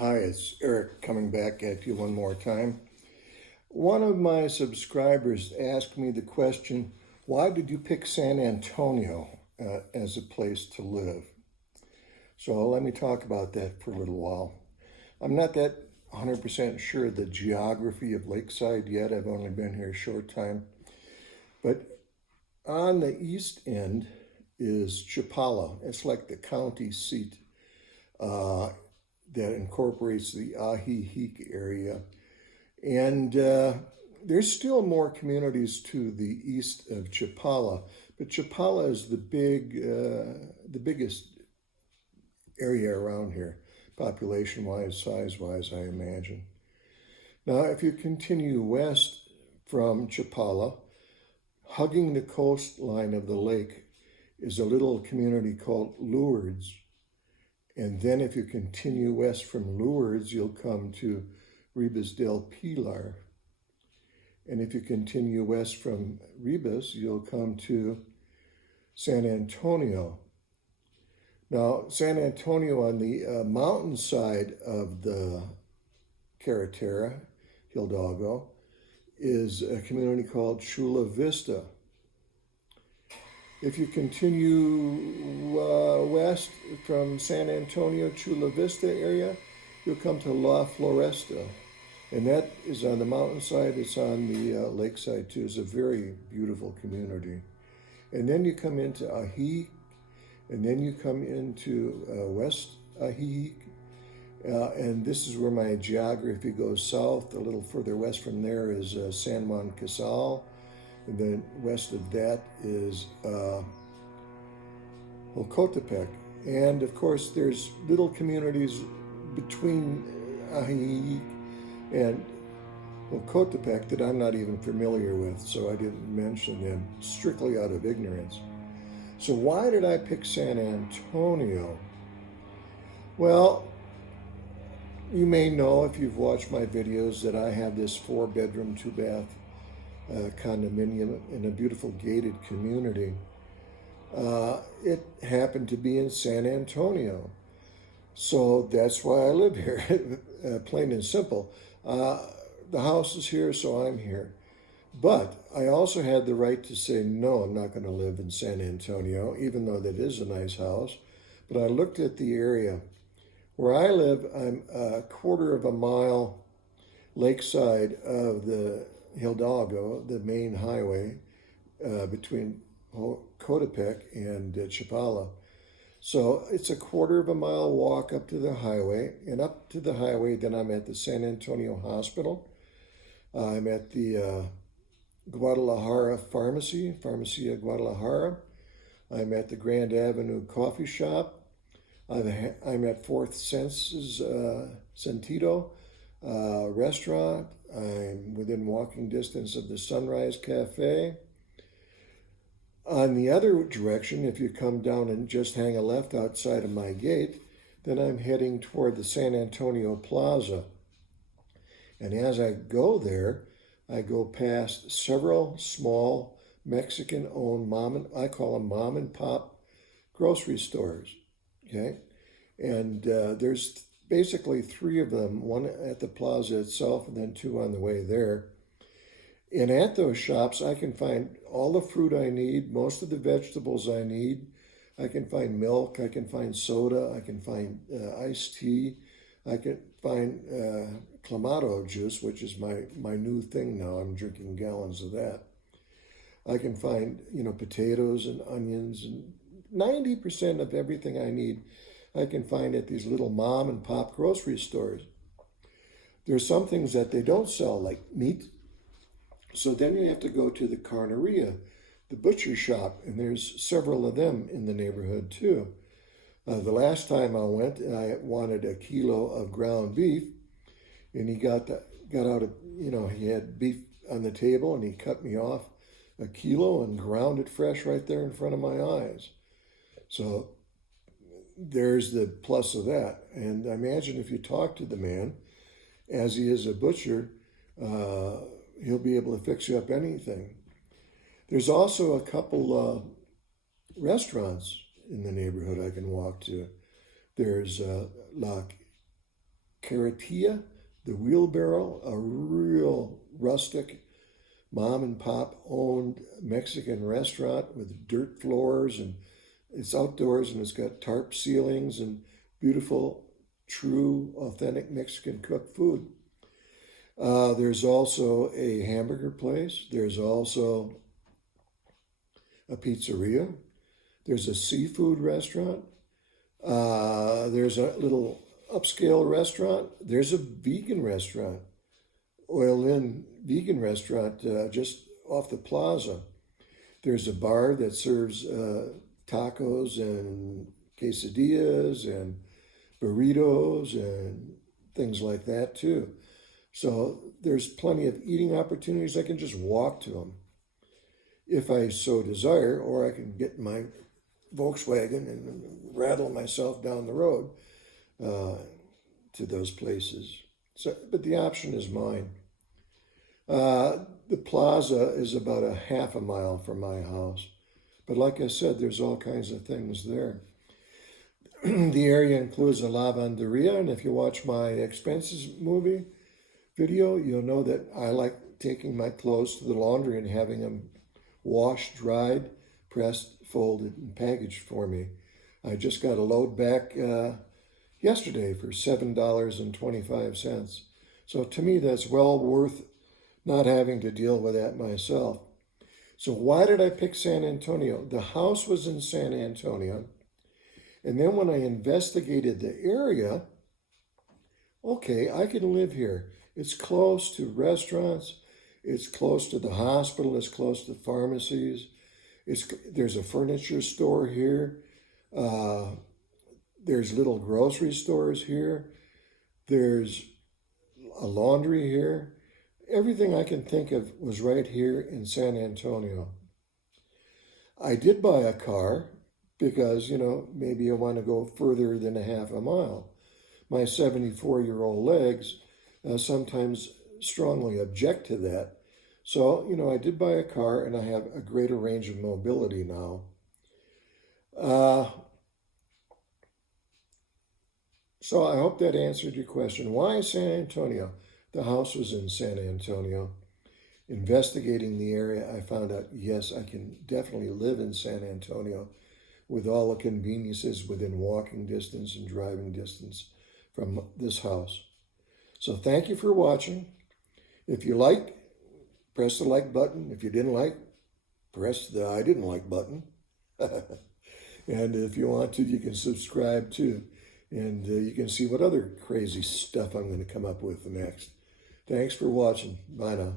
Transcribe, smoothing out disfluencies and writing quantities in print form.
Hi, it's Eric coming back at you one more time. One of my subscribers asked me the question, why did you pick San Antonio as a place to live? So let me talk about that for a little while. I'm not that 100% sure of the geography of Lakeside yet. I've only been here a short time. But on the east end is Chapala. It's like the county seat that incorporates the Ajijic area. And there's still more communities to the east of Chapala, but Chapala is the biggest area around here, population-wise, size-wise, I imagine. Now, if you continue west from Chapala, hugging the coastline of the lake is a little community called Lourdes. And then if you continue west from Lourdes, you'll come to Ribes del Pilar. And if you continue west from Ribes, you'll come to San Antonio. Now, San Antonio on the mountainside of the Carretera, Hidalgo, is a community called Chula Vista. If you continue west from San Antonio, Chula Vista area, you'll come to La Floresta. And that is on the mountainside, it's on the lakeside too. It's a very beautiful community. And then you come into Ajijic, and then you come into West Ajijic. And this is where my geography goes south. A little further west from there is San Juan Casal. And then west of that is Jocotepec. And of course, there's little communities between Ajijic and Jocotepec that I'm not even familiar with, so I didn't mention them strictly out of ignorance. So why did I pick San Antonio? Well, you may know if you've watched my videos that I have this 4-bedroom, 2-bath condominium in a beautiful gated community. It happened to be in San Antonio. So that's why I live here, plain and simple. The house is here, so I'm here. But I also had the right to say, no, I'm not going to live in San Antonio, even though that is a nice house. But I looked at the area. Where I live, I'm a quarter of a mile lakeside of the Hidalgo, the main highway between Jocotepec and Chapala. So it's a quarter of a mile walk up to the highway, and up to the highway, then I'm at the San Antonio Hospital. I'm at the Guadalajara Pharmacy, Farmacia Guadalajara. I'm at the Grand Avenue Coffee Shop. I'm at Fourth Senses Sentido restaurant. I'm within walking distance of the Sunrise Cafe. On the other direction, if you come down and just hang a left outside of my gate, then I'm heading toward the San Antonio Plaza. And as I go there, I go past several small Mexican-owned I call them mom and pop grocery stores. Okay, and there's basically 3 of them, one at the plaza itself and then 2 on the way there. And at those shops, I can find all the fruit I need, most of the vegetables I need. I can find milk, I can find soda, I can find iced tea, I can find Clamato juice, which is my new thing now. I'm drinking gallons of that. I can find, potatoes and onions, and 90% of everything I need I can find at these little mom and pop grocery stores. There's some things that they don't sell, like meat. So then you have to go to the carneria, the butcher shop, and there's several of them in the neighborhood too. The last time I went, I wanted a kilo of ground beef, and he got out of, he had beef on the table, and he cut me off a kilo and ground it fresh right there in front of my eyes. So there's the plus of that. And I imagine if you talk to the man, as he is a butcher, he'll be able to fix you up anything. There's also a couple restaurants in the neighborhood I can walk to. There's La Carretilla, the Wheelbarrow, a real rustic mom and pop owned Mexican restaurant with dirt floors, and it's outdoors and it's got tarp ceilings and beautiful, true, authentic Mexican cooked food. There's also a hamburger place. There's also a pizzeria. There's a seafood restaurant. There's a little upscale restaurant. There's a vegan restaurant, Oil In vegan restaurant just off the plaza. There's a bar that serves tacos and quesadillas and burritos and things like that too. So there's plenty of eating opportunities. I can just walk to them if I so desire, or I can get my Volkswagen and rattle myself down the road to those places. So, but the option is mine. The plaza is about a half a mile from my house. But like I said, there's all kinds of things there. The area includes a lavanderia, and if you watch my expenses movie video, you'll know that I like taking my clothes to the laundry and having them washed, dried, pressed, folded, and packaged for me. I just got a load back yesterday for $7.25. So to me, that's well worth not having to deal with that myself. So why did I pick San Antonio? The house was in San Antonio. And then when I investigated the area, okay, I can live here. It's close to restaurants. It's close to the hospital. It's close to pharmacies. There's a furniture store here. There's little grocery stores here. There's a laundry here. Everything I can think of was right here in San Antonio. I did buy a car because, maybe I want to go further than a half a mile. My 74-year-old legs sometimes strongly object to that. So, I did buy a car and I have a greater range of mobility now. So I hope that answered your question. Why San Antonio? The house was in San Antonio. Investigating the area, I found out, yes, I can definitely live in San Antonio with all the conveniences within walking distance and driving distance from this house. So thank you for watching. If you liked, press the like button. If you didn't like, press the I didn't like button. And if you want to, you can subscribe too. And you can see what other crazy stuff I'm going to come up with next. Thanks for watching. Bye now.